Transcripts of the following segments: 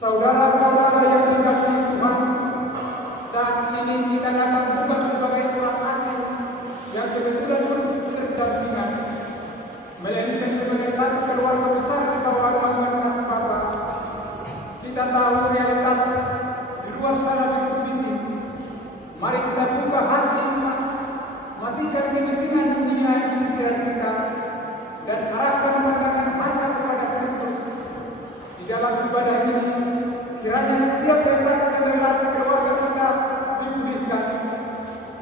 Saudara-saudara yang dikasihi Tuhan, saat ini kita datang bukan sebagai orang asing yang kebetulan duduk berdampingan, melainkan sebagai satu keluarga besar di bawah naungan kasih Bapa. Kita tahu realitas di luar sana begitu bising. Mari kita buka hati, matikan kebisingan dunia di pikiran kita, dan arahkan pandangan hanya kepada Kristus. Di dalam ibadah ini, kiranya setiap letak dan relasi keluarga kita dipulihkan,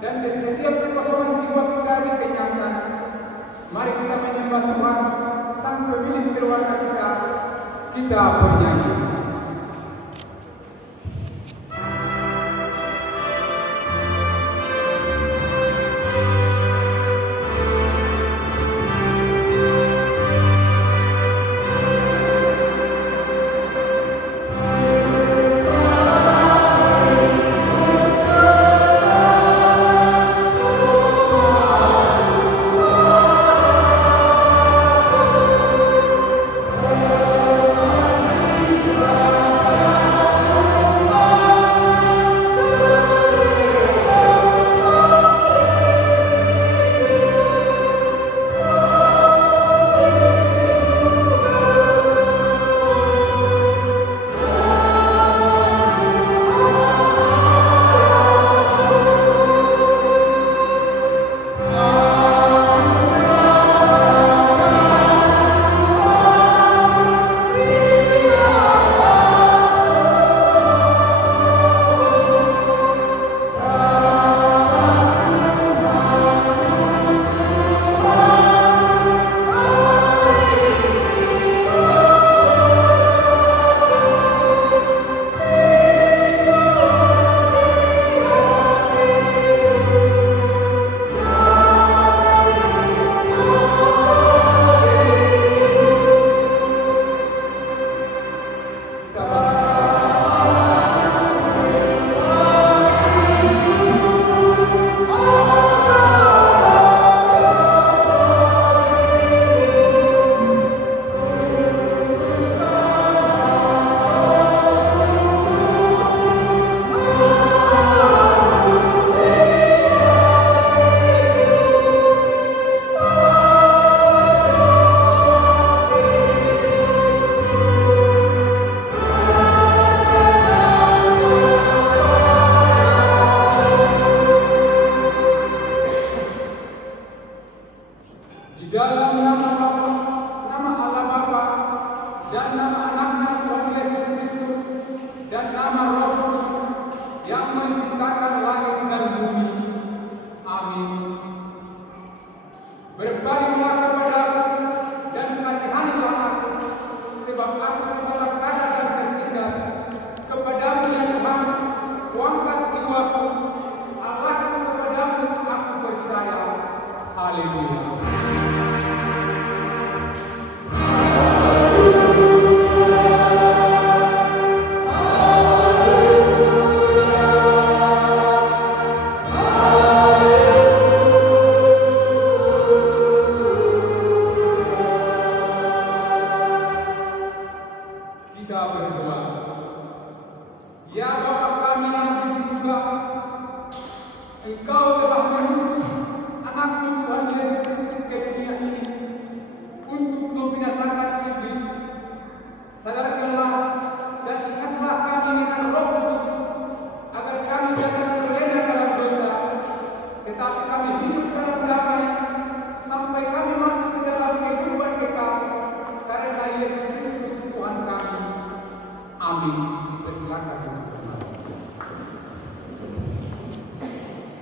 dan di setiap kekosongan jiwa kita dikenyangkan. Mari kita menyembah Tuhan, Sang Pemilik keluarga kita. Kita bernyanyi.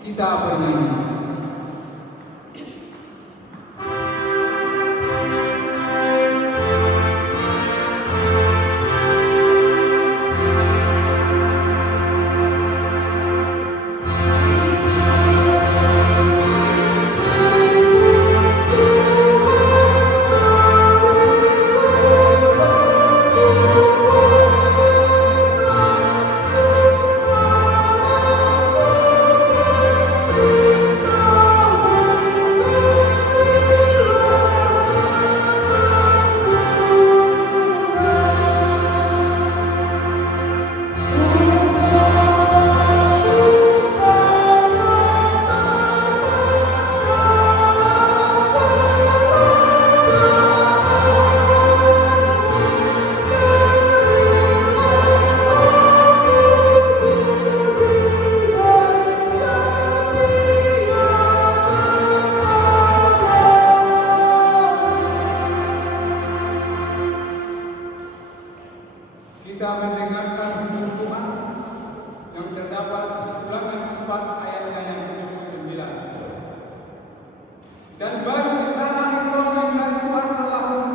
Kita bernyanyi. dan baru di sana engkau mencari Tuhan Allahmu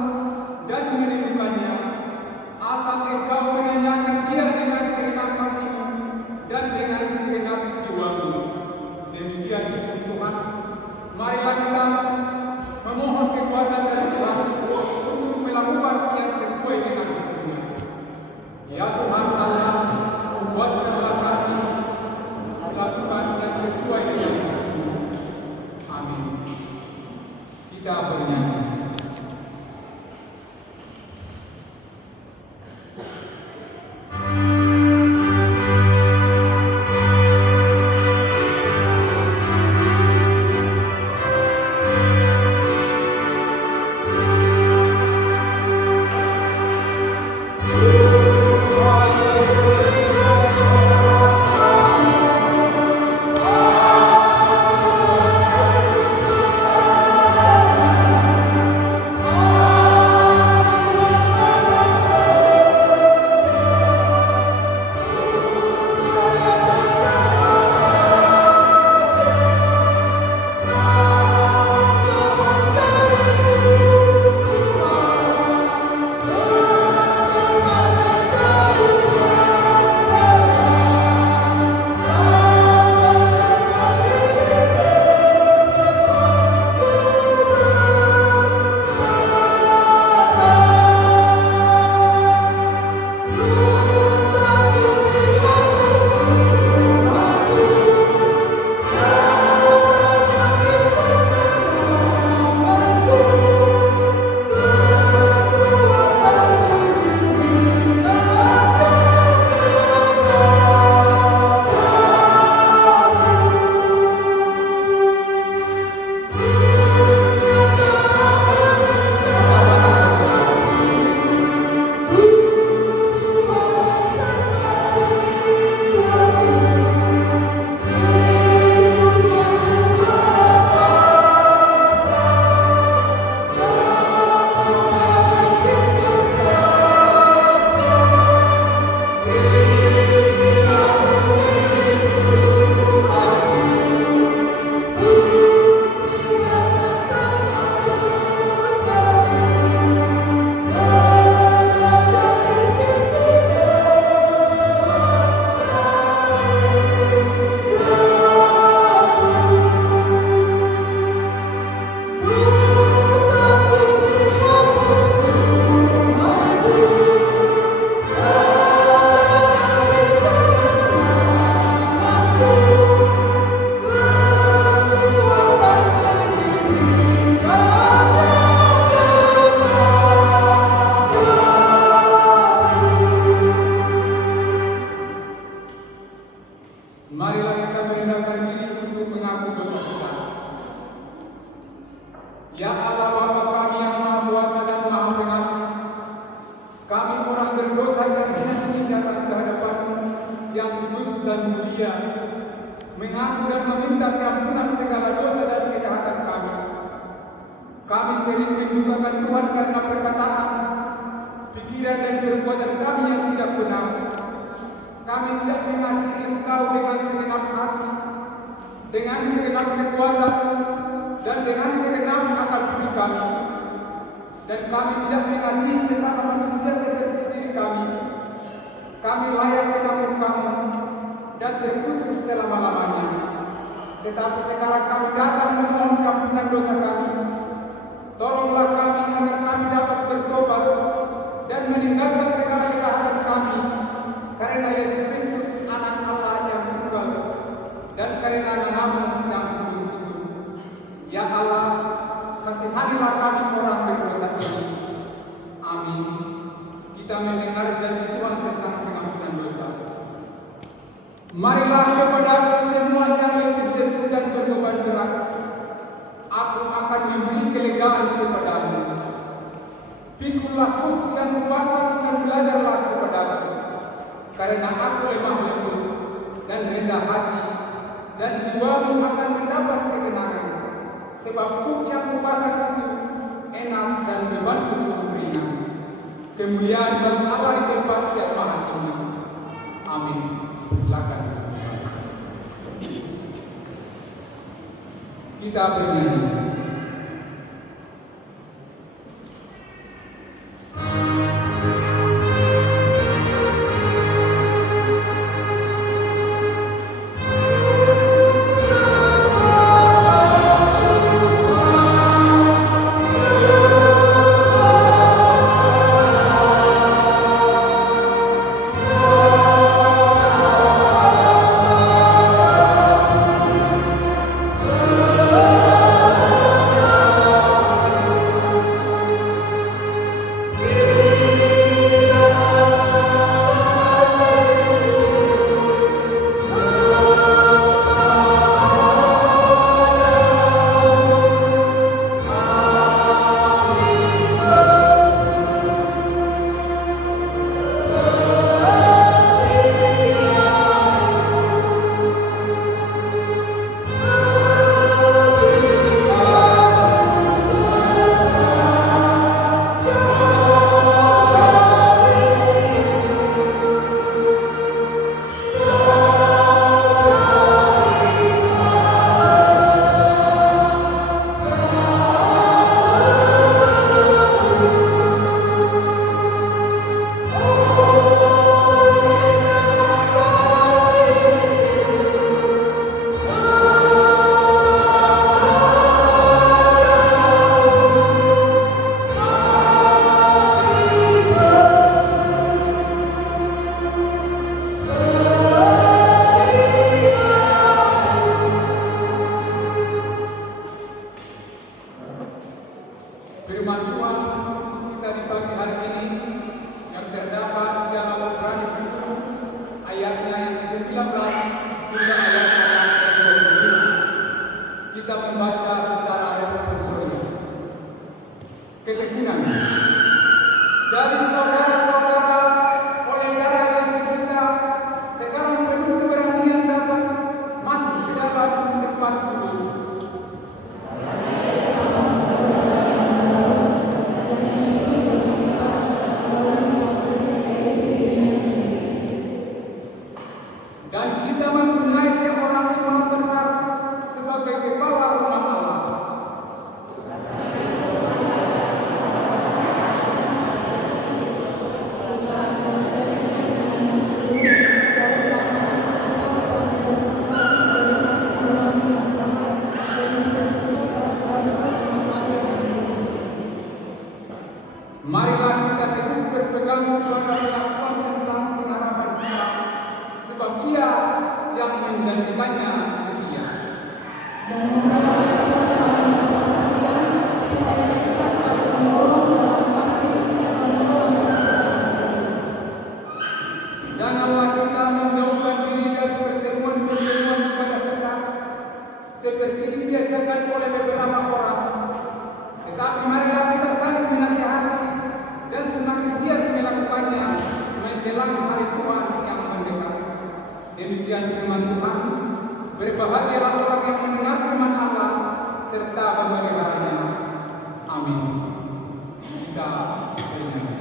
dan merindukannya. Asal engkau menanyakan Dia dengan segenap hatimu dan dengan segenap jiwamu. Demikian Tuhan Tuhan. Marilah kita memohon kekuatan dari Tuhan untuk melakukan yang sesuai dengan hukum-Nya. Ya Tuhan Allah, kuatkanlah kami melakukan yang sesuai dengan hukum-Mu. Amin. Kita bernyanyi. Marilah kita merendahkan diri untuk mengaku dosa kita. Ya Allah Bapa kami yang Maha Kuasa dan Maha Pengasih, kami orang berdosa yang hanya datang ke hadapan-Mu yang kudus dan mulia, mengaku dan meminta pengampunan segala dosa dan kejahatan kami. Kami sering mendukakan Tuhan karena perkataan, pikiran dan perbuatan kami yang tidak benar. Kami tidak mengasihi Engkau dengan segenap hati, dengan segenap kekuatan, dan dengan segenap akal budi kami. Dan kami tidak mengasihi sesama manusia seperti diri kami. Kami layak kena murka-Mu dan terkutuk selama-lamanya. Tetapi sekarang kami datang memohon ampunan dosa kami. Tolonglah kami agar kami dapat bertobat dan meninggalkan segala kejahatan kami. Karena Yesus Kristus anak Allah yang tunggal dan karena nama-Mu yang kudus itu. Ya Allah, kasihanilah kami orang berdosa ini. Amin. Kita mendengar janji Tuhan tentang pengampunan dosa. Marilah kepada-Mu semua yang letih lesu dan berbeban berat. Aku akan memberi kelegaan kepada-Mu. Pikulah aku dan kuasa dan belajarlah kepada-Mu. Karena aku lemah lembut dan rendah hati, dan jiwamu akan mendapat ketenangan. Sebab hukum yang kupasang itu enak dan bebanku ringan. Kemuliaan bagi Allah di tempat yang maha tinggi. Amin. Silakan. Kita bernyanyi. kita membaca secara responsif. Keteguhan. Jadi saudara-saudara, oleh darah Yesus kita sekarang penuh keberanian dapat masuk ke dalam tempat kudus. Dan kita mempunyai seorang imam besar sebagai kepala rumah Allah. Marilah kita teguh berpegang kepada pengakuan tentang pengharapan kita, sebab Ia yang menjanjikannya setia. Janganlah kita menjauhkan diri dari pertemuan-pertemuan kepada kita, seperti dibiasakan oleh beberapa orang. Tetapi marilah kita saling menasihati dan semakin giat melakukannya menjelang hari Tuhan yang mendekat. Demikian firman Tuhan. Berbahagialah orang yang mendengar firman Allah serta memeliharanya. Amin. Kita bernyanyi.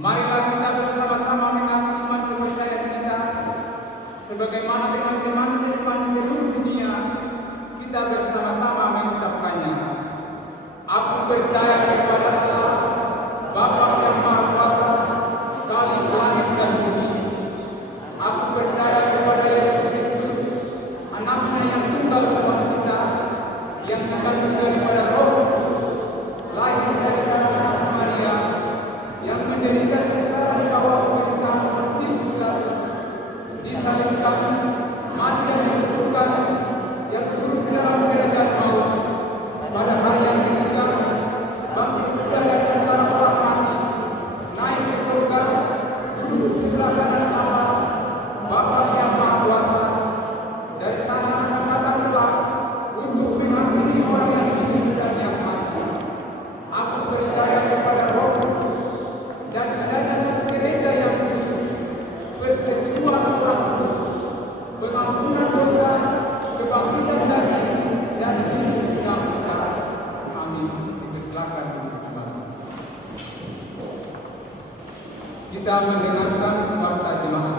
Marilah kita bersama-sama mengaku iman kepercayaan kita, sebagaimana teman-teman seiman di seluruh dunia, kita bersama-sama mengucapkannya. Aku percaya kepada Allah, Bapa yang Maha Kuasa, Khalik langit dan bumi. Aku percaya kepada Yesus Kristus, Anaknya yang tunggal Tuhan kita, yang dikandung daripada Roh Kudus, lahir daripada Anak Maria, yang menderita sengsara di bawah pemerintahan Pontius Pilatus, disalibkan, mati dan dikuburkan, yang turun ke dalam kerajaan maut pada hari yang kita mendengarkan warta jemaat.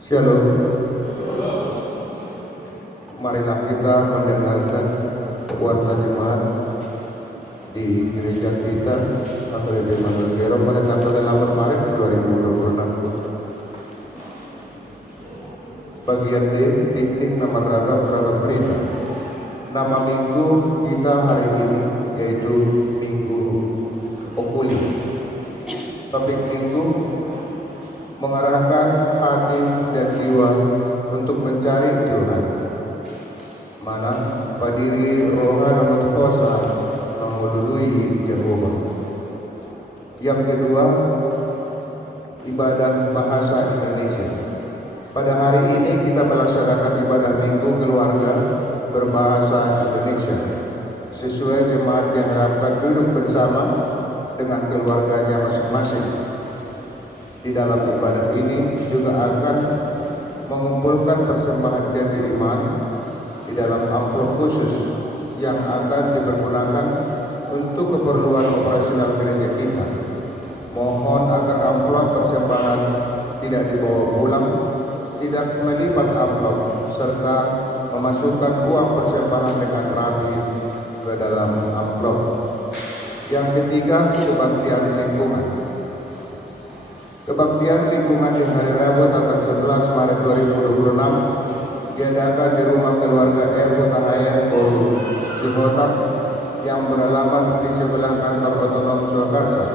Shalom. Marilah kita mendengarkan warta jemaat di gereja kita atau di Manor Gero pada tanggal 8 Maret 2026. Bagian D, titik nomor ragam berita. Nama minggu kita hari ini yaitu Minggu Okuli. Topik minggu mengarahkan hati dan jiwa untuk mencari Tuhan. Mana padiri rohana berkosa menghului Yehova. Yang kedua, ibadah bahasa Indonesia. Pada hari ini kita melaksanakan ibadah Minggu Keluarga berbahasa Indonesia. Sesuai jemaat yang harapkan duduk bersama dengan keluarganya masing-masing. Di dalam ibadah ini juga akan mengumpulkan persembahan janji iman di dalam amplop khusus yang akan dipergunakan untuk keperluan operasional gereja kita. Mohon agar amplop persembahan tidak dibawa pulang, tidak melipat amplop, serta memasukkan uang persembahan dengan rapi ke dalam amplop. Yang ketiga, kebaktian lingkungan. Kebaktian lingkungan di hari Rabu tanggal 11 Maret 2026 diadakan di rumah keluarga RW Tahayan Boru, Cibotak yang beralamat di sebelah kantor otonom Surakarta.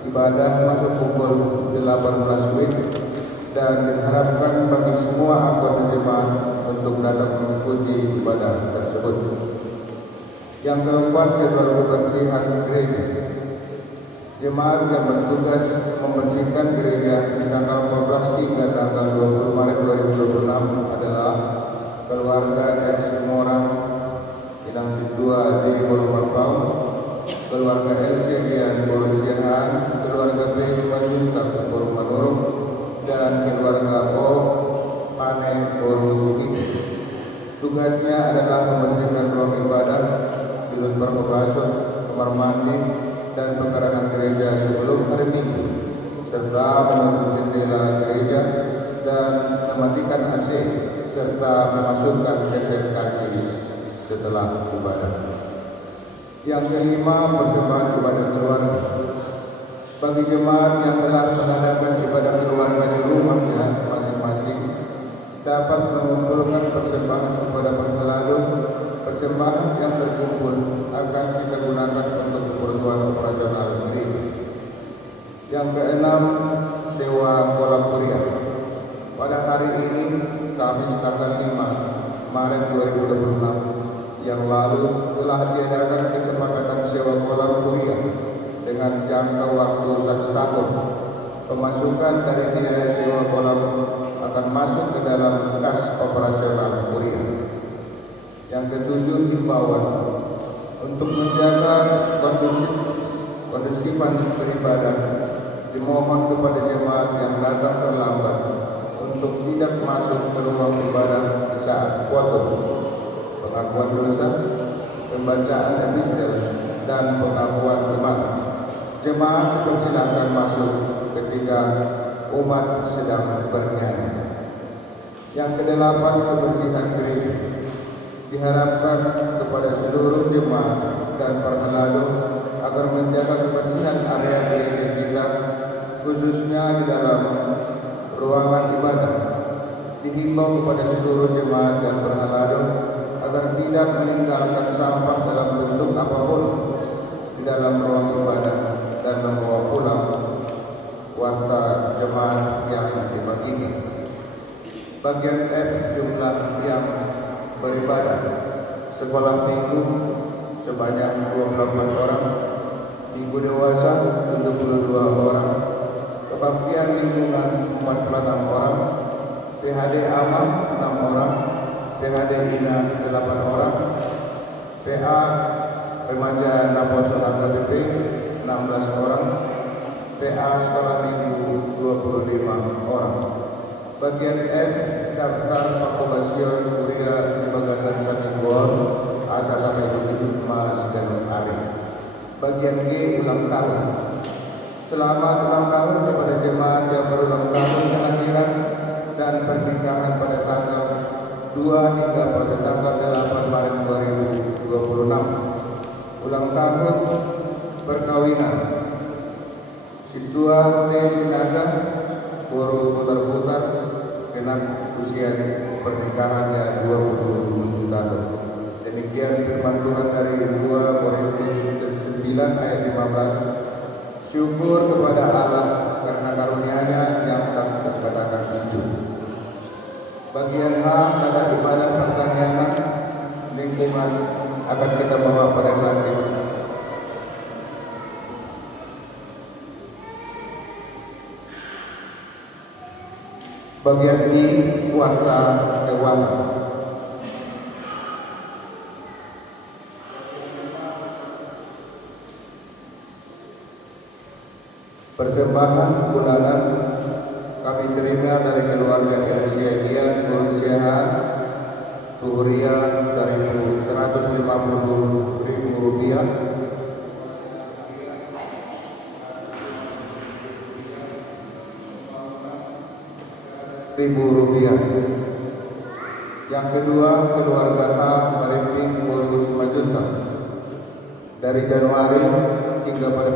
Ibadah masuk pukul 18 WIB dan diharapkan bagi semua anggota jemaat untuk datang mengikuti ibadah tersebut. Yang keempat, jadwal kebersihan gereja. Jemaat yang bertugas membersihkan gereja di tanggal 14 hingga tanggal 20 Maret 2026 adalah keluarga R. Sumorang, Inang Sidua di Bolomarpau, keluarga L. Serian Bolojahan, keluarga B. Simanjuntak di Bolomanurung, dan keluarga O. Pane Bolosuhiti. Tugasnya adalah membersihkan ruang ibadah, bilik perpobasok, kamar mandi, dan pekarangan gereja sebelum hari Minggu, serta menutup jendela gereja dan mematikan AC serta memasukkan geser kaki setelah ibadah. Yang kelima, persembahan ibadah keluarga. Bagi jemaat yang telah mengadakan ibadah keluarga di rumahnya masing-masing dapat mengumpulkan persembahan kepada pengelola. Persembahan yang terkumpul akan kita gunakan untuk keperluan operasional gereja. Yang keenam, sewa kolam kuliah. Pada hari ini, Kamis tanggal 5 Maret 2026 yang lalu telah diadakan kesepakatan sewa kolam kuliah dengan jangka waktu 1 tahun. Pemasukan dari biaya sewa kolam akan masuk ke dalam kas operasional kuliah. Yang ketujuh, himbauan untuk menjaga kondusifan beribadah. Dimohon kepada jemaat yang datang terlambat untuk tidak masuk ke ruang ibadah di saat foto, pengakuan dosa, pembacaan epistel, dan pengakuan iman. Jemaat dipersilakan masuk ketika umat sedang bernyanyi. Yang kedelapan, kebersihan gereja. Diharapkan kepada seluruh jemaat dan pengelola agar menjaga kebersihan area gereja kita, khususnya di dalam ruangan ibadah. Dihimbau kepada seluruh jemaat dan pengelola agar tidak meninggalkan sampah dalam bentuk apapun di dalam ruang ibadah dan membawa pulang warta jemaat yang dibagikan. Bagian F, jumlah yang beribadah. Sekolah minggu sebanyak 28 orang, minggu dewasa 72 orang, kebaktian lingkungan 46 orang, PHD Amam 6 orang, PHD Ina 8 orang, PA Remaja Naposo HKBP 16 orang, PA Sekolah Minggu 25 orang. Bagian F, daftar Pakobasion Kuria di Bagasan Sanibon asal sampai 7 Mas Janur Ari. Bagian G, ulang tahun. Selamat ulang tahun kepada jemaat yang berulang tahun kelahiran dan pernikahan pada tanggal 2 hingga pada tanggal 8 Maret 2026. Ulang tahun perkawinan Sidua T. Sinaga, Boru Putar-Putar, genap usia pernikahannya 27 tahun. Demikian firman Tuhan dari 2 Korintus 9 ayat 15. Syukur kepada Allah karena karunia-Nya yang tak terkatakan itu. Bagian H, tata ibadah pertanyaan lingkungan akan kita bawa pada saat ini. Bagian I, warta hewan. Persembahan bulanan kami terima dari keluarga Elsiagian Kursiahan Tuhuria 150.000 rupiah. Yang kedua, keluarga A Marimping Boru 5 juta dari Januari hingga pada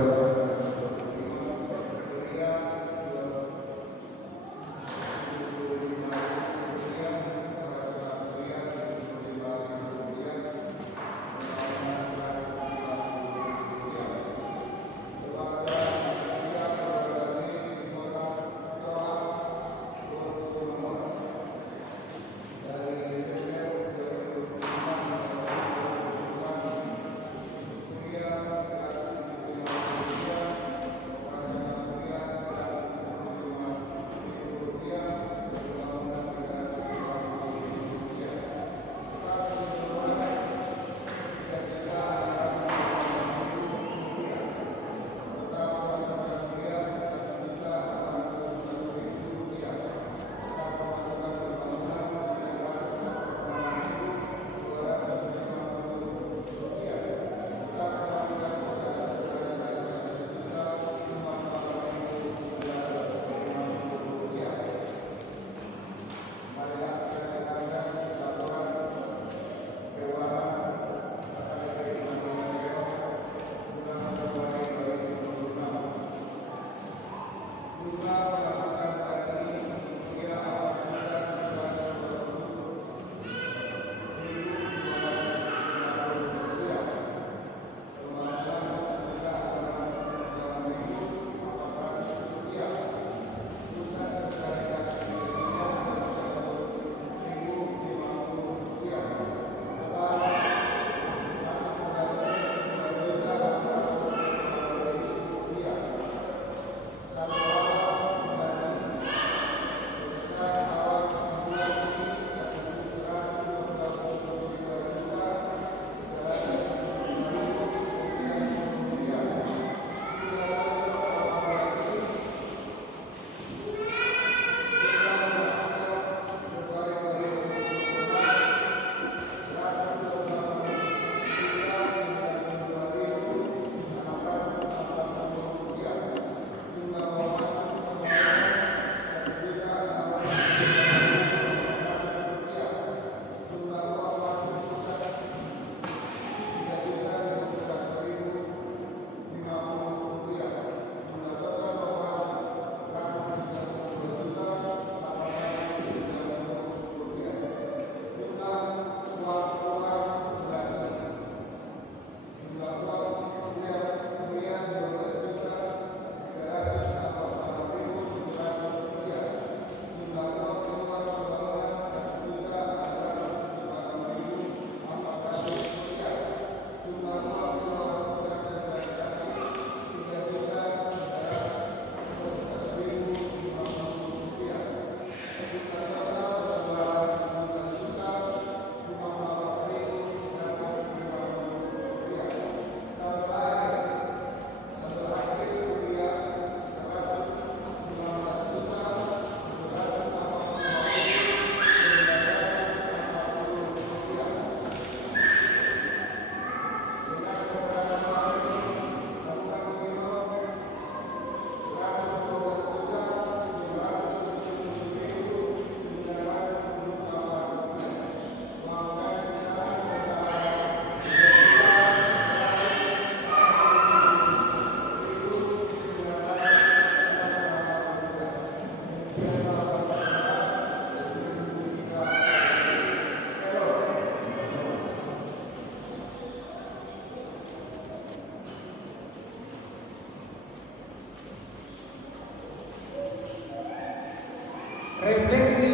refleksi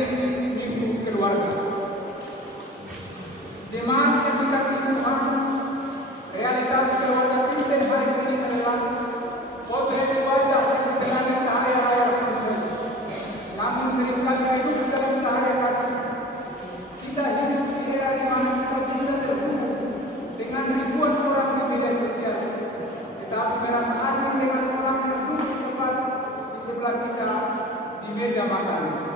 lingkup keluarga. Jemaat yang dikasihi Tuhan, realitas keluarga Kristen hari ini adalah potret wajah yang terang cahaya raya Kristen. Kami seringkali hidup dalam cahaya kasih. Kita hidup di era di mana kita bisa terhubung dengan ribuan orang di media sosial, tetapi merasa asing dengan orang yang duduk tepat di sebelah kita di meja makan.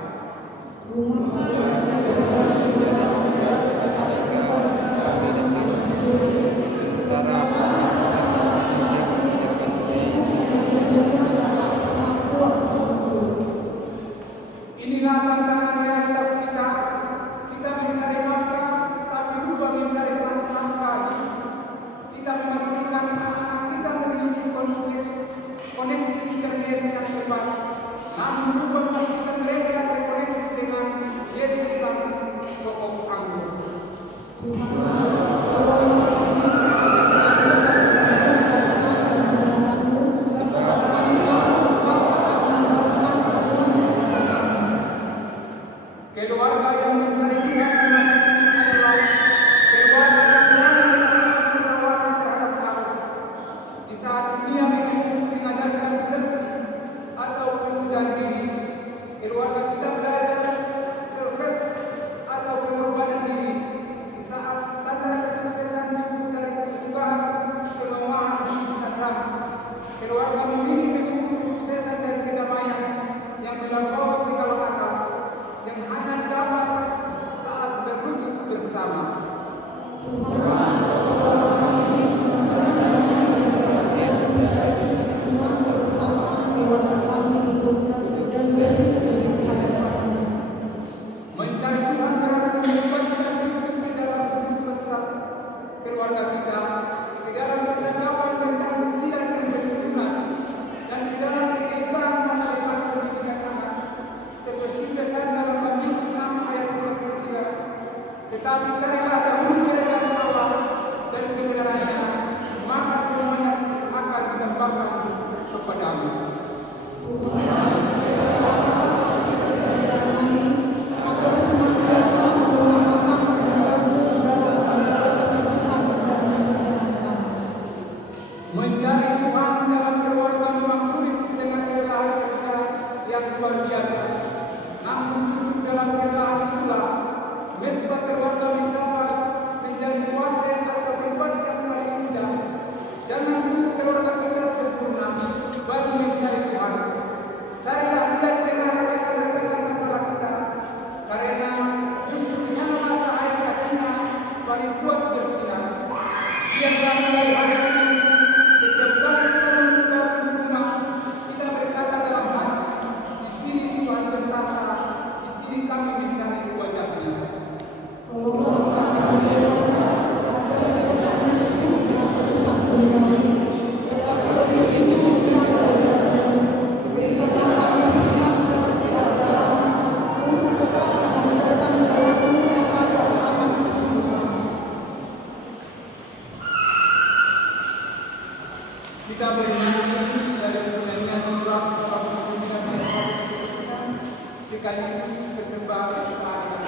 Inilah tantangan realitas kita. Kita mencari nafkah, tapi lupa mencari sang nafkah. Kita memastikan anak kita memiliki koneksi internet yang cepat, namun lupa memastikan mereka terkoneksi dengan Yesus sang pokok anggur. Keluarga yang mencari Tuhan adalah keluarga yang berani melakukan perlawanan terhadap arus. Di saat dunia mengajarkan sepi atau penundaan diri, keluarga kita belajar service atau pengorbanan diri. Di saat standar kesuksesan dimulai dari kesukahan, kelemahan, dan rahmat, keluarga memilih mendukung kesuksesan dan kedamaian yang melampaui segala akal, yang hanya dapat saat berduduk bersama. Mencari Tuhan berarti melibatkan Kristus di dalam kehidupan keluarga kita, di dalam percakapan tentang cicilan yang berlunas, dan di dalam kegiatan masa depan pendidikan anak, seperti pesan dalam Matius 6 ayat 23. Tetapi carilah dahulu kerajaan Allah dan kebenarannya, maka semuanya akan ditambahkan kepadamu. Mencari Tuhan dalam keluarga memang sulit dengan kelelahan kerja yang luar biasa. Namun justru dalam kelelahan itulah mesbah keluarga mencapai menjadi kuasa atau tempat yang paling indah. Jangan tunggu keluarga kita sempurna baru mencari Tuhan. Carilah Dia di tengah rekan-rekan masalah kita, karena justru di sana cahaya kasih-Nya paling kuat bersinar. Biarlah mulai hari ini, setiap kali kita membuka pintu rumah, kita berkata dalam hati, di sini Tuhan bertasa, di sini kami mencari wajah-Nya. Kita bernyanyi dari penyanyian surah sekaligus persembahan kepada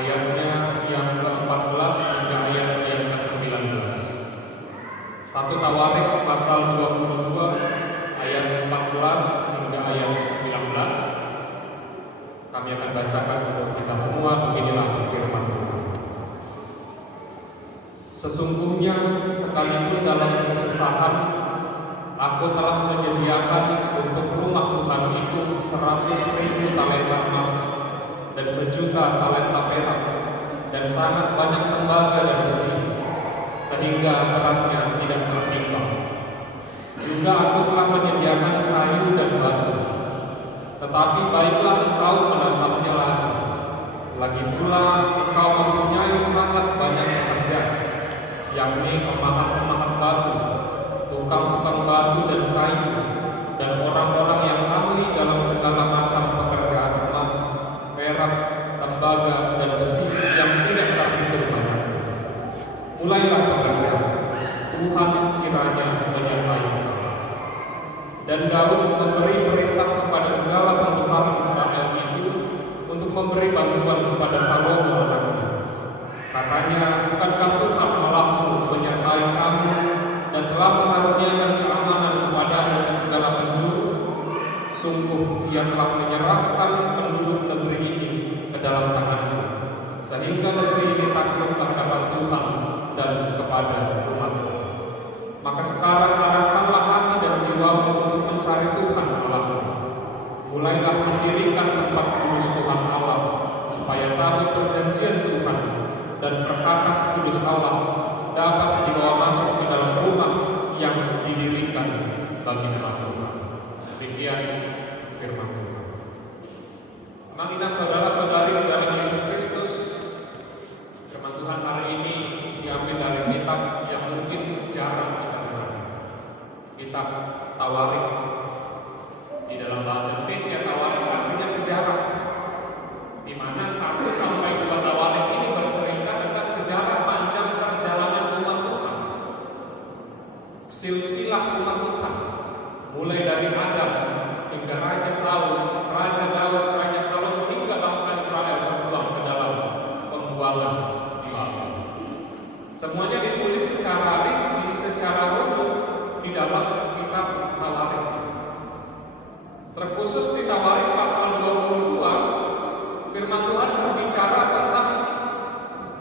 ayatnya yang ke-14 hingga ayat yang ke-19. 1 Tawarik pasal 22 ayat 14 hingga ayat 19. Kami akan bacakan untuk kita semua. Beginilah firman Tuhan. Sesungguhnya sekalipun dalam kesusahan, aku telah menyediakan untuk rumah Tuhan itu 100.000 talenta emas dan 1.000.000 talenta perak dan sangat banyak tembaga dan besi, sehingga beratnya tidak tertimbang. Juga aku telah menyediakan kayu dan batu, tetapi baiklah engkau menambahnya lagi. Lagi pula engkau mempunyai sangat banyak pekerja, yakni pemahat-pemahat batu, tukang-tukang batu dan kayu, dan orang-orang yang ahli dalam segala macam pekerjaan emas, perak, tembaga, dan besi yang tidak terhitung banyak. Mulailah bekerja, Tuhan kiranya menyertai. Dan Daud memberi perintah kepada segala pembesar Israel itu untuk memberi bantuan kepada Salomo anaknya. Katanya, bukankah Tuhan Allahmu menyertai kamu dan telah mengaruniakan keamanan kepadamu ke segala penjuru? Sungguh Ia telah menyerahkan penduduk negeri ini ke dalam tanganmu, sehingga negeri ini takut terhadap Tuhan dan kepada umat-Nya. Maka sekarang arahkanlah hati dan jiwamu untuk mencari Tuhan Allahmu. Mulailah mendirikan tempat kudus Tuhan Allah, supaya tali perjanjian Tuhan dan perkakas kudus Allah dapat dibawa masuk ke dalam rumah yang didirikan bagi nama Tuhan. Demikian firman Tuhan. Mengingat saudara-saudari dalam Yesus Kristus, firman Tuhan hari ini diambil dari kitab yang mungkin jarang kita dengar, kitab Tawarik. Di dalam bahasa Indonesia, Tawarik artinya sejarah, di mana 1 sampai 2 Tawarik ini bercerita tentang sejarah panjang perjalanan umat Tuhan, silsilah umat Tuhan, mulai dari Adam hingga Raja Saul, Raja Daud, Raja Salomo, hingga bangsa Israel berpulang ke dalam pembuangan di Babel. Semuanya ditulis secara rinci, secara runut di dalam kitab Tawarik. Terkhusus di Tawarik pasal 22, firman Tuhan berbicara tentang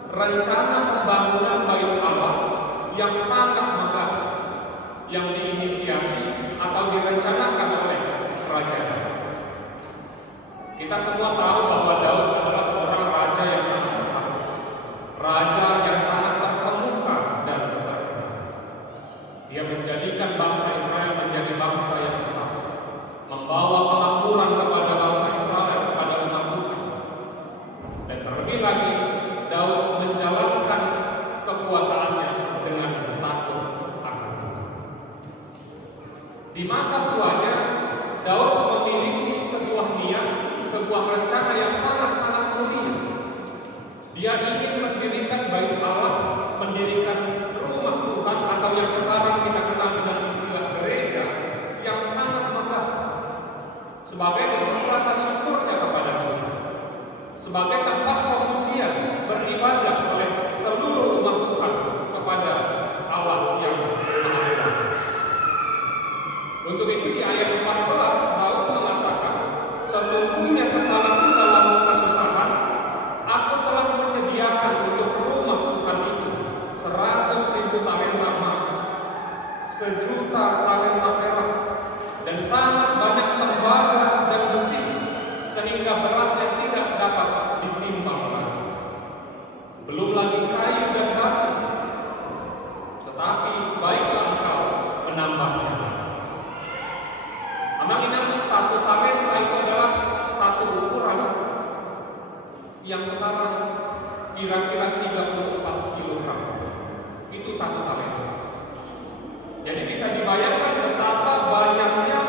rencana pembangunan Bait Allah yang sangat megah, yang diinisiasi atau direncanakan oleh Raja Daud. Kita semua tahu bahwa Daud adalah seorang raja yang sangat besar, raja yang sangat terkemuka dan terkenal. Dia menjadikan bangsa Israel menjadi bangsa yang besar, membawa kemakmuran kepada bangsa Israel, kepada umat Tuhan. Dan terlebih lagi, Daud menjalankan kekuasaannya dengan takut akan Tuhan. Di masa tuanya, Daud memiliki sebuah niat, sebuah rencana yang sangat-sangat mulia. Dia ingin mendirikan Bait Allah, mendirikan rumah Tuhan, atau yang sekarang kita kenal dengan istilah gereja, yang sangat megah, sebagai bentuk rasa syukurnya kepada Tuhan, sebagai tempat pemujian, beribadah oleh seluruh umat Tuhan kepada Allah yang Maha Kuasa. Untuk itu di ayat 14 Daud mengatakan, sesungguhnya sekalipun dalam kesusahan, aku telah menyediakan untuk rumah Tuhan itu 100.000 talenta emas, 1.000.000 talenta perak, dan sangat banyak tembaga dan besi, sehingga beratnya tidak dapat ditimbang lagi. Belum lagi kayu dan batu, tetapi baiklah engkau menambahnya. Memang ingat, 1 talenta itu adalah satu ukuran yang sekarang kira-kira 34 kilogram. Itu 1 talenta. Jadi bisa dibayangkan betapa banyaknya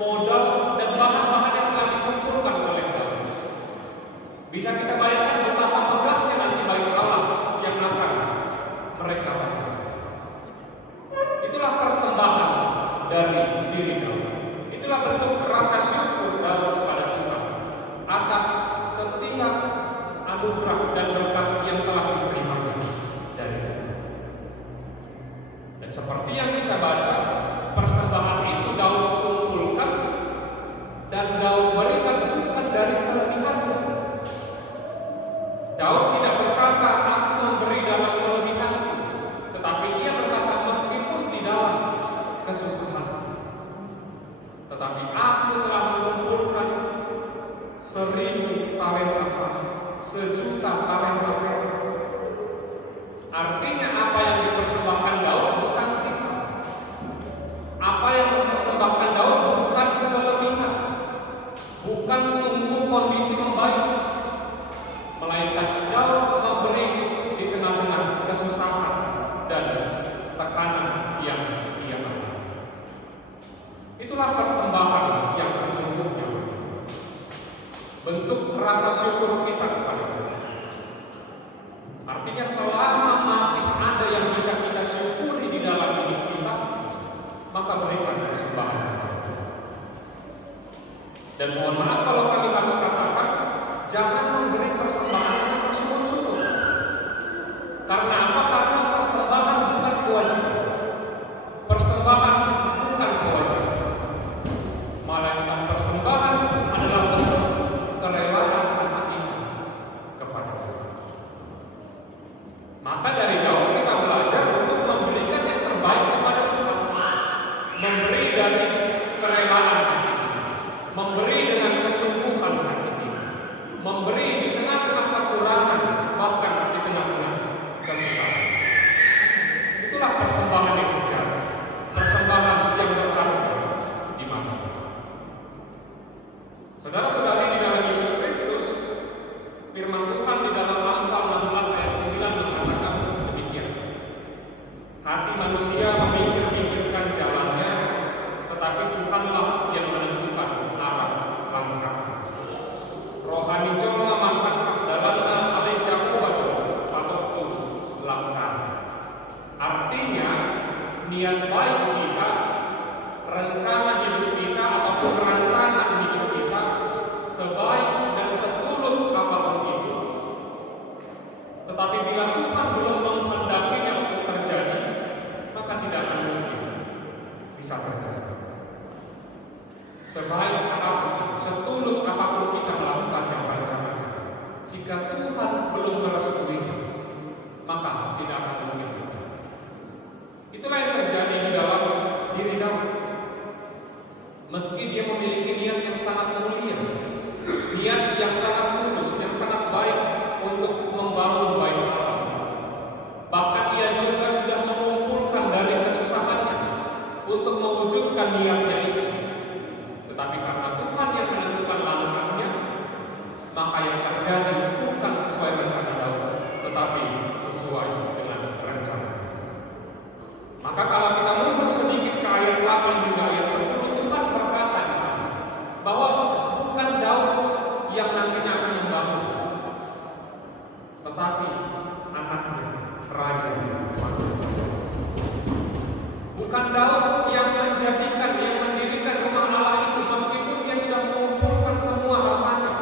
modal dan bahan-bahan yang telah dikumpulkan oleh Daud. Bisa kita bayangkan betapa megahnya nanti Bait Allah yang akan mereka bangun. Itulah persembahan dari diri Daud. Itulah bentuk rasa syukur Daud kepada Tuhan atas setiap anugerah dan berkat yang telah diterimanya dari Tuhan. Dan seperti yang kita baca, persembahan itu Daud kumpulkan dan Daud berikan bukan dari kelebihannya. Daud tidak berkata, aku memberi dalam kelebihanku, tetapi ia berkata, meskipun di dalam kesusahan, tetapi aku telah mengumpulkan 1000 talenta emas, 1.000.000 talenta perak. Artinya apa yang dipersembahkan Daud bukan sisa. Apa yang dipersembahkan Daud bukan kelebihan, bukan tunggu kondisi membaik, melainkan Daud memberi di tengah-tengah kesusahan dan tekanan yang ia alami. Itulah persembahan yang sesungguhnya, bentuk rasa syukur kita kepada Tuhan. Artinya selama masih ada yang bisa kita syukuri di dalam hidup kita, maka berikan persembahan. Dan mohon maaf kalau kami harus katakan, jangan memberi persembahan dengan bersyukur-syukur. Karena apa? Karena persembahan bukan kewajiban. Persembahan bukan kewajiban. Melainkan persembahan adalah bentuk kerelaan hati kita kepada Tuhan. Maka dari Daud kita belajar untuk memberikan yang terbaik kepada Tuhan. Memberi dari kerelaan hati kita, memberi dengan kesungguhan hati kita, memberi di tengah-tengah kekurangan, bahkan di tengah-tengah kesusahan. Itulah persembahan yang sejati, persembahan yang berharga di mata Tuhan. Saudara-saudari di dalam Yesus Kristus, firman Tuhan di dalam Amsal 16 ayat 9 mengatakan demikian. Hati manusia memikir-mikirkan jalannya, tetapi Tuhanlah yang menentukan arah langkah. Rohani joma masangkap dalamnya ale jakubatu patoktu langkah. Artinya, niat baik kita, rencana hidup kita ataupun rancangan hidup kita, sebaik dan setulus apapun itu, tetapi bila Tuhan belum menghendakinya untuk terjadi, maka tidak akan mungkin bisa terjadi. Sebaik apapun, setulus apapun kita melakukan yang rancangan, jika Tuhan belum merestui, maka tidak akan mungkin terjadi. Itulah yang terjadi di dalam diri Daud. Meski dia memiliki niat yang sangat mulia, niat yang sangat tulus, yang sangat baik untuk membangun bait Allah, bahkan ia juga sudah mengumpulkan dari kesusahannya untuk mewujudkan niatnya itu. Tetapi karena Tuhan yang menentukan langkahnya, maka yang terjadi bukan sesuai rencana Daud, tetapi sesuai dengan rencana. Maka kalau kita mundur sedikit ke ayat 8 hingga ayat 10, Tuhan berkata di sana bahwa bukan Daud yang nantinya akan membangun, tetapi anaknya, Raja Salomo. Bukan Daud yang menjadikan, yang mendirikan rumah Allah itu, meskipun dia sudah mengumpulkan semua hartanya,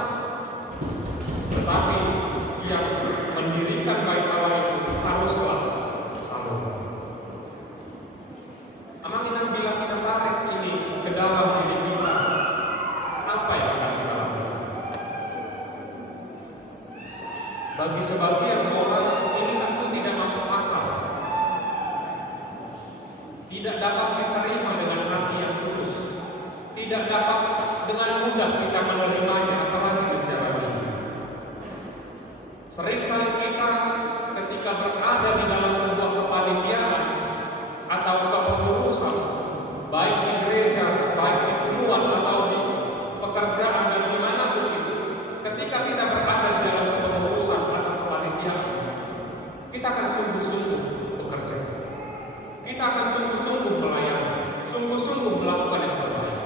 tetapi yang mendirikan bait Allah itu haruslah Salomo. Amanginang bila kita tarik ini ke dalam diri kita, apa yang akan kita lakukan? Bagi sebagian orang ini tentu tidak masuk akal, tidak dapat diterima dengan hati yang tulus, tidak dapat dengan mudah kita menerimanya, apalagi menjalaninya. Seringkali kita ketika berada di dalam sebuah kepanitiaan atau kepengurusan, baik di gereja, baik di keluar atau di pekerjaan dan dimanapun itu, ketika kita berada di dalam kepengurusan atau kepanitiaan, kita akan sungguh-sungguh bekerja, kita akan sungguh-sungguh melayani, sungguh-sungguh melakukan yang terbaik.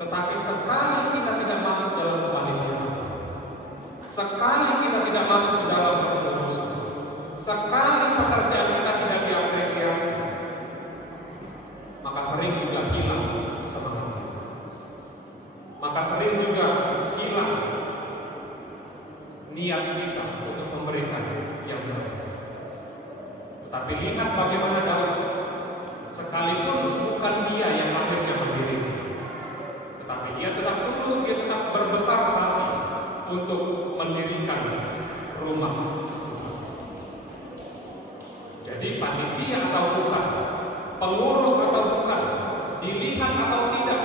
Tetapi sekali kita tidak masuk dalam kepanitiaan, sekali kita tidak masuk ke dalam kepengurusan, sekali pekerjaan kita tidak diapresiasi, maka sering juga hilang semangat kita. Maka sering juga hilang niat kita lihat bagaimana Daud, sekalipun bukan dia yang akhirnya mendirikan, tetapi dia tetap tulus, dia tetap berbesar hati untuk mendirikan rumah. Jadi panitia atau bukan, pengurus atau bukan, dilihat atau tidak,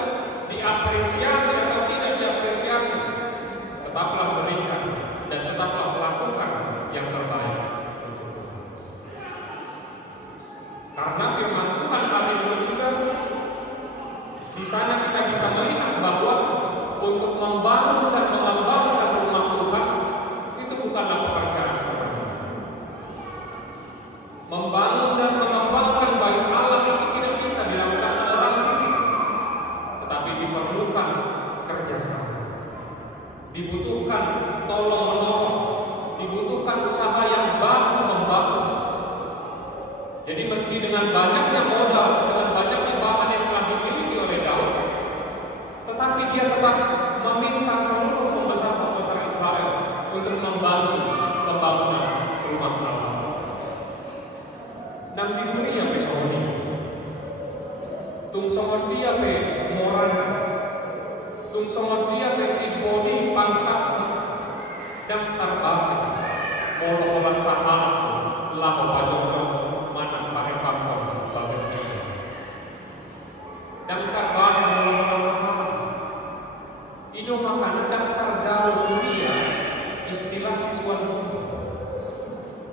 diapresiasi atau tidak diapresiasi, tetaplah berikan dan tetaplah melakukan yang terbaik. Karena firman Tuhan hari ini juga di sana kita bisa melihat bahwa untuk membangun dan mengembangkan rumah Tuhan itu bukanlah pekerjaan seorang. Membangun dan mengembangkan bait Allah itu tidak bisa dilakukan seorang diri, tetapi diperlukan kerjasama. Dibutuhkan tolong menolong, dibutuhkan usaha yang baku membangun. Jadi meski dengan banyaknya modal, dengan banyaknya bahan yang telah dimiliki oleh Daud, tetapi dia tetap meminta seluruh pembesar-pembesar Israel untuk membantu pembangunan rumah Allah. Nang diberi ya pesoni, tung songon dia pe morana, tung songon dia pe tiboni pangkat dan terbalik, moloholan saham, laho pajong-jong, manang parepapon, bagas juga. Dan terbalik moloholan saham, ino makanan dan terjauh dia istilah siswa dulu,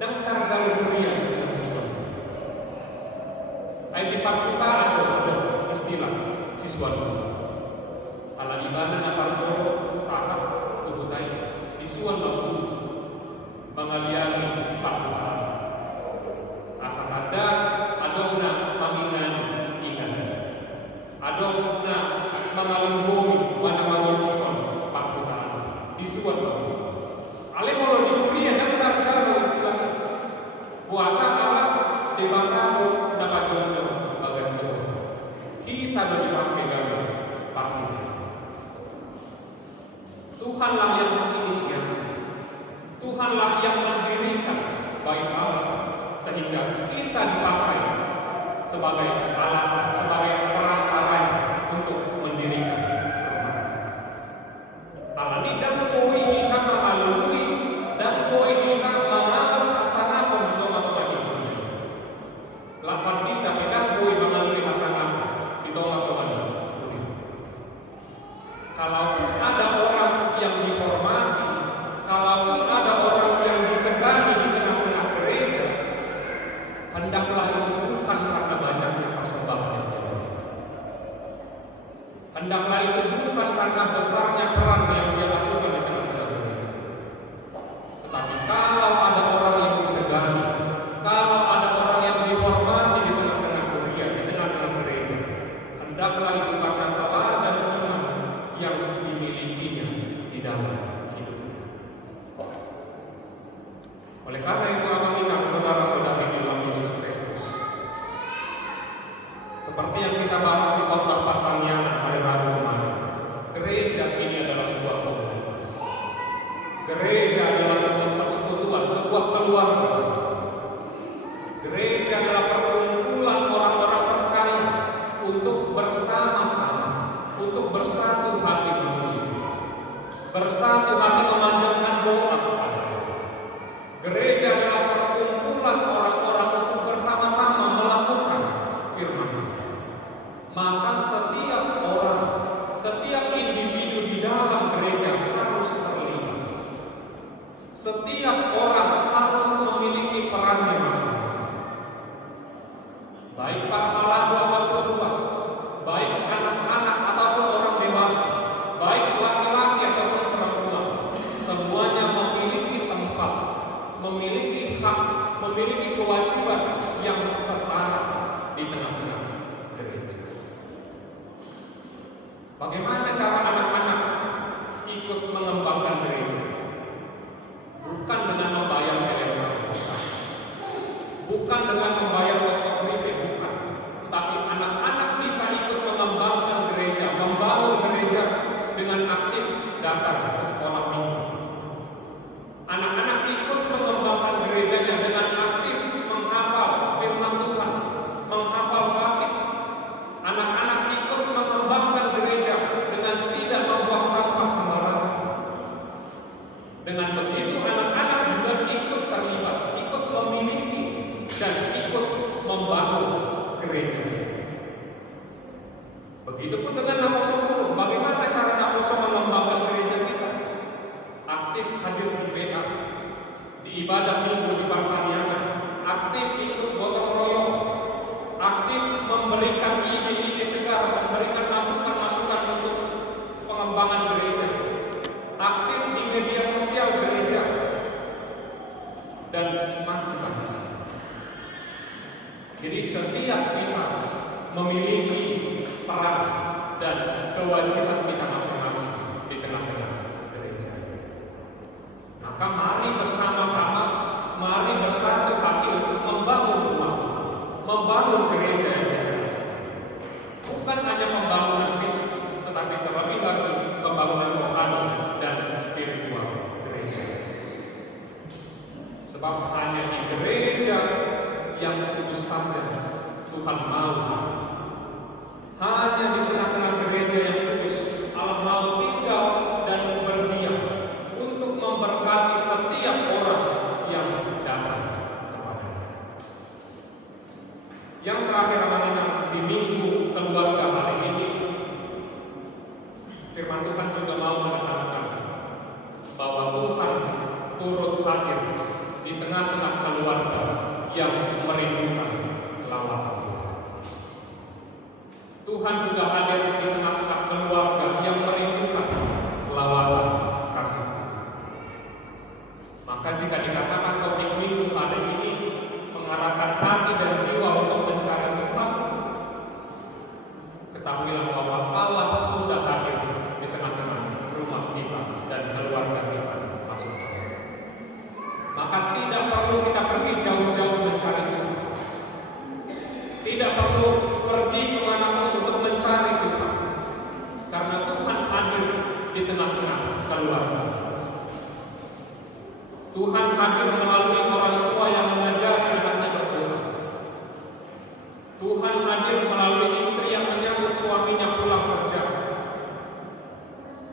dan terjauh dia istilah siswa. Di Pakuta ada istilah siswa dulu. Ala ibana na parjoro sahab tubutai disuan lalu mengaliani Pakuta. Asal ada adong na mangingan ingan. Adong na mangalumbumi wana mangon Pakuta. Disuan lalu. Ale molo diburi dan terjauh istilah puasa ala debakado dapat jojo bagas jojo. Kita sudah dipakai dalam pakai. Tuhanlah yang menginisiasi, Tuhanlah yang mendirikan bait Allah sehingga kita dipakai sebagai alat, sebagai perantara untuk mendirikan rumah. Alani dan koi kita mengalui dan koi kita mengalami hasanah untuk matematika. Lapan kita pegang koi mengalami hasanah ditolak Tuhan. Kalau ada orang yang dihormati, kalau ada orang yang disegani di tengah-tengah gereja, hendaklah itu bukan karena banyaknya persembahan. Hendaklah itu bukan karena besarnya peran yang dia lakukan di tengah-tengah gereja. Tetapi kalau ada orang yang disegani, kalau ada orang yang dihormati di tengah-tengah gereja, di tengah-tengah gereja, hendaklah itu karena teladan iman yang dimilikinya di dalam hidupnya. Oleh karena itu, amankan saudara-saudari di dalam Yesus Kristus. Seperti yang kita bahas di khotbah pertanian hari Rabu kemarin, gereja ini adalah sebuah komunitas. Gereja adalah sebuah persekutuan, sebuah keluarga besar. Gereja adalah perkumpulan orang-orang percaya untuk bersama-sama, untuk bersatu hati memuji Tuhan, bersatu hati memanjatkan doa kepada Tuhan. Gereja adalah perkumpulan orang-orang untuk bersama-sama melakukan firman Tuhan. Maka setiap orang, setiap individu di dalam gereja harus terlibat. Setiap orang harus memiliki perannya masing-masing. Baik para halado ataupun luas, baik anak-anak ataupun orang dewasa, baik laki-laki ataupun perempuan, semuanya memiliki tempat, memiliki hak, memiliki kewajiban yang setara di tengah-tengah gereja. Bagaimana cara anak-anak ikut mengembangkan gereja? Bukan dengan membayar elektrik, bukan dengan membayar waktu privat, bukan. Tetapi anak-anak bisa ikut mengembangkan gereja, membangun gereja dengan aktif datang ke sekolah minggu. Anak-anak ikut mengembangkan gerejanya dengan aktif menghafal firman Begitupun dengan Apostol Paulus. Bagaimana cara Apostol mengembangkan gereja kita? Aktif hadir di PA, di ibadah minggu di Parparianan, aktif ikut gotong royong, aktif memberikan ide-ide segar, memberikan masukan-masukan untuk pengembangan gereja, aktif di media sosial gereja, dan masih banyak. Jadi setiap kita memiliki peran dan kewajiban kita masing-masing di tengah-tengah gereja. Maka mari bersama-sama, mari bersatu hati untuk membangun rumah, membangun gereja yang berhasil. Bukan hanya pembangunan fisik, tetapi terlebih lagi pembangunan rohani dan spiritual gereja. Sebab hanya di gereja yang kudus saja Tuhan mau. Hanya di tengah-tengah gereja yang kudus Allah mau tinggal dan berdiam untuk memberkati setiap orang yang datang kepadanya. Yang terakhir amanah di minggu keluarga hari ini, firman Tuhan juga mau menekankan bahwa Tuhan turut hadir di tengah-tengah keluarga yang merindukan lawatan. Tuhan juga hadir di tengah-tengah keluarga yang merindukan lawatan kasih. Maka jika dikatakan topik minggu hari ini mengarahkan hati dan jiwa untuk mencari Tuhan, ketahuilah bahwa Allah sudah hadir di tengah-tengah rumah kita dan keluarga kita masing-masing. Maka tidak perlu kita pergi jauh-jauh mencari Tuhan. Tidak perlu pergi kemanapun untuk mencari Tuhan, karena Tuhan hadir di tengah-tengah keluarga. Tuhan hadir melalui orang tua yang mengajari anaknya berdoa. Tuhan hadir melalui istri yang menyambut suaminya pulang kerja.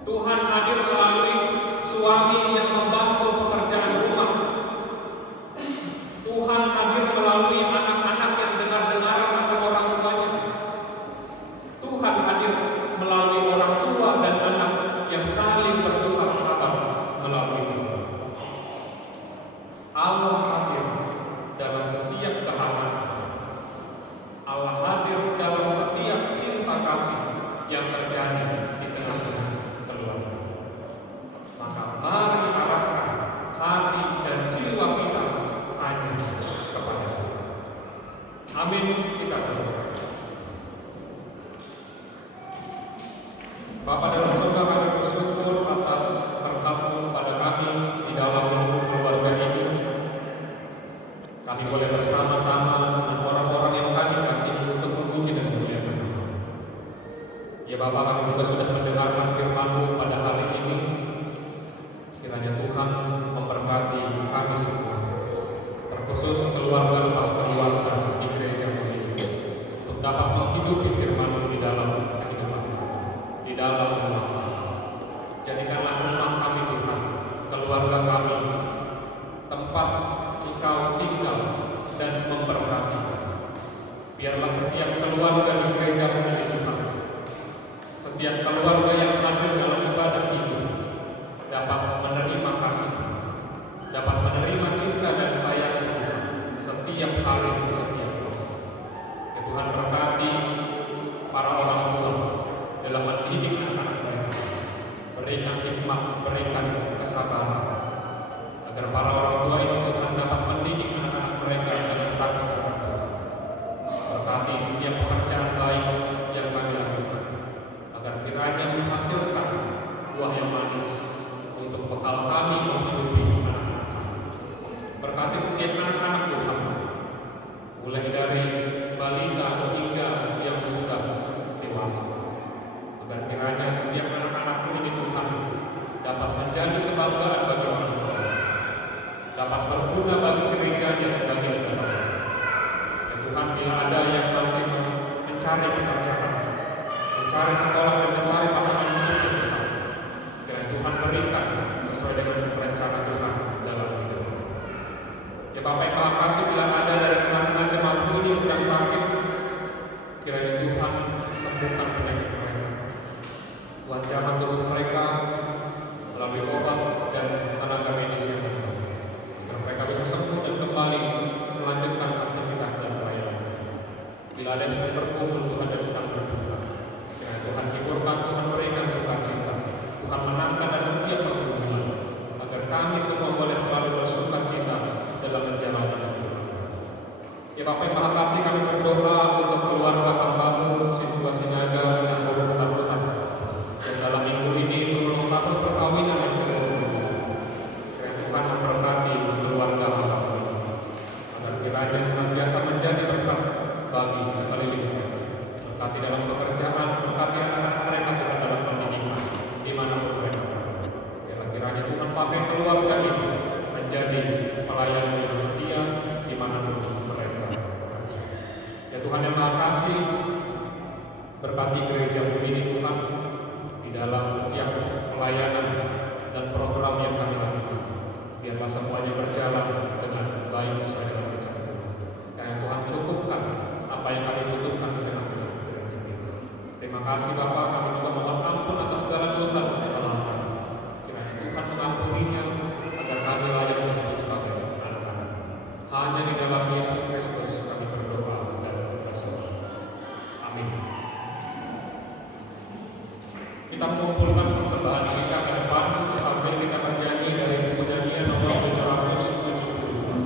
Tuhan hadir melalui suami yang membantu pekerjaan rumah. Tuhan hadir melalui anak-anak yang dengar-dengaran akan orang tuanya. Tuhan hadir melalui orang tua dan anak yang saling bertukar kabar melalui doa. Allah hadir dalam setiap kehangatan. Allah hadir dalam setiap cinta kasih yang terjadi di tengah-tengah keluarga. Maka mari arahkan hati dan jiwa kita hanya kepada Tuhan. Amin. Kita berdoa. Bapa dalam surga, kami bersyukur atas berkat-Mu pada kami di dalam keluarga ini. Kami boleh bersama-sama dengan orang-orang yang kami kasih untuk memuji dan memuliakan Nama. Ya Bapa, kami juga sudah mendengarkan firman-Mu pada hari ini. Kiranya Tuhan memberkati kami semua, terkhusus keluarga lepas keluarga di gereja ini, untuk dapat menghidupi firman-Mu di dalam kehidupan, di dalam rumah. Jadikanlah rumah kami Tuhan, keluarga kami, tempat Engkau tinggal dan memberkati. Biarlah setiap keluarga di gereja ini Tuhan, setiap keluarga yang hadir dalam ibadah ini dapat menerima kasih, dapat menerima cinta dan sayang Tuhan setiap hari, setiap waktu. Ya Tuhan, berkati para orang tua dalam mendidik anak-anak mereka, berikan hikmat, berikan kesabaran, agar para orang tua ini Tuhan dapat mendidik anak-anak mereka dengan takut akan Tuhan. Berkati setiap pekerjaan baik yang kami lakukan, agar kiranya menghasilkan buah yang manis untuk bekal kami menghidupi anak-anak kami. Berkati setiap anak-anak Tuhan, mulai dari balita hingga yang sudah dewasa, agar kiranya setiap anak-anak ini Tuhan dapat menjadi kebanggaan bagi orang tua, dapat berguna bagi gerejanya dan bagi negara. Ya Tuhan, bila ada yang masih mencari pekerjaan, mencari sekolah dan mencari pasangan hidup Tuhan, kiranya Tuhan berikan sesuai dengan rencana Tuhan dalam hidup. Ya Bapak, terima kasih bila ada dari tengah-tengah jemaat ini yang sedang sakit, kiranya Tuhan sembuhkan penyakit pemanjangan tubuh mereka melalui obat dan tenaga medis yang lengkap, agar mereka bisa sembuh dan kembali melanjutkan aktivitas dan pelayanan. Bila ada yang sedang berkumpul, Tuhan dan sedang berduka, kiranya Tuhan hiburkan, Tuhan berikan sukacita, Tuhan menangkan dari setiap pergumulan, agar kami semua boleh selalu bersukacita dalam menjalani hidup. Ya Bapa yang Maha Kasih, kami berdoa untuk keluarga hamba-Mu situasi Sinaga yang berhutang-hutang, dan dalam minggu ini berulang tahun perkawinan yang ke-27. Kiranya Tuhan memberkati keluarga hamba-Mu, agar kiranya senantiasa menjadi berkat bagi sekeliling mereka. Berkati dalam pekerjaan, berkati anak-anak mereka juga dalam pendidikan, dimanapun mereka berada. Biarlah kiranya Tuhan pakai keluarga ini menjadi pelayan yang setia dimanapun mereka bekerja. Ya Tuhan yang Maha Kasih, berkati gereja-Mu ini Tuhan, di dalam setiap pelayanan dan program yang kami lakukan. Biarlah semuanya berjalan dengan baik sesuai dengan rencana Tuhan. Karena Tuhan cukupkan apa yang kami butuhkan di tengah-tengah gereja ini. Terima kasih Bapa, kami juga mohon ampun atas segala dosa dan kesalahan kami. Kiranya Tuhan mengampuninya, agar kami layak disebut sebagai anak-anak. Hanya di dalam Yesus Kristus kami berdoa dan bersyukur. Amin. Kita mengumpulkan persembahan kita ke depan sambil kita bernyanyi dari buku nyanyian nomor 772.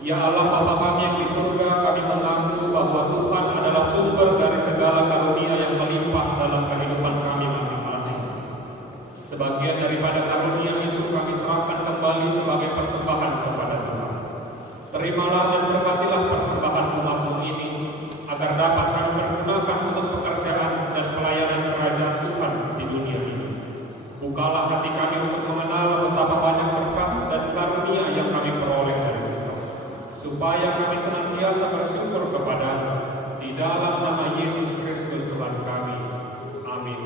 Ya Allah Bapa kami yang di surga, kami mengaku bahwa Tuhan adalah sumber dari segala karunia yang melimpah dalam kehidupan kami masing-masing. Sebagian daripada karunia itu kami serahkan kembali sebagai persembahan kepada Tuhan. Terimalah dan berkatilah persembahan umat-Mu ini, agar dapat kami pergunakan untuk pekerjaan dan pelayanan kerajaan Tuhan di dunia ini. Bukalah hati kami untuk mengenal betapa banyak berkat dan karunia yang kami peroleh dari Tuhan, supaya kami senantiasa bersyukur kepada-Mu di dalam nama Yesus Kristus Tuhan kami. Amin.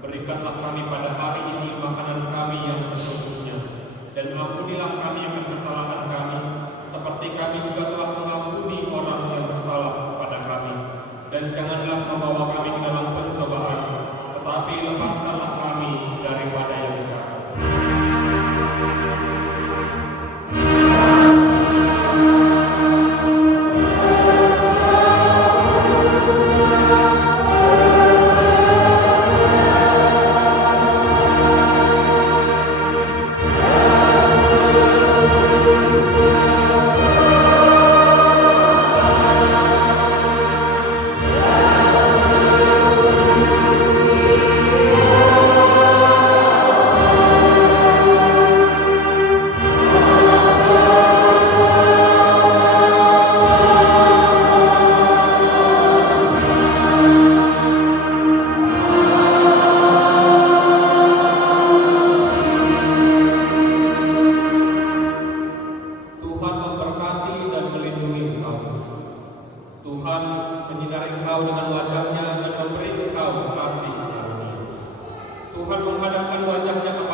Berikanlah kami pada hari ini makanan kami yang sesungguhnya, dan ampunilah kami akan kesalahan kami, seperti kami juga telah mengampuni orang yang bersalah kepada kami. Dan janganlah membawa kami ke dalam pencobaan, tetapi lepaskanlah kami daripada yang jahat. Tuhan menyinari engkau dengan wajah-Nya dan memberi engkau kasih karunia. Tuhan menghadapkan wajah-Nya kepada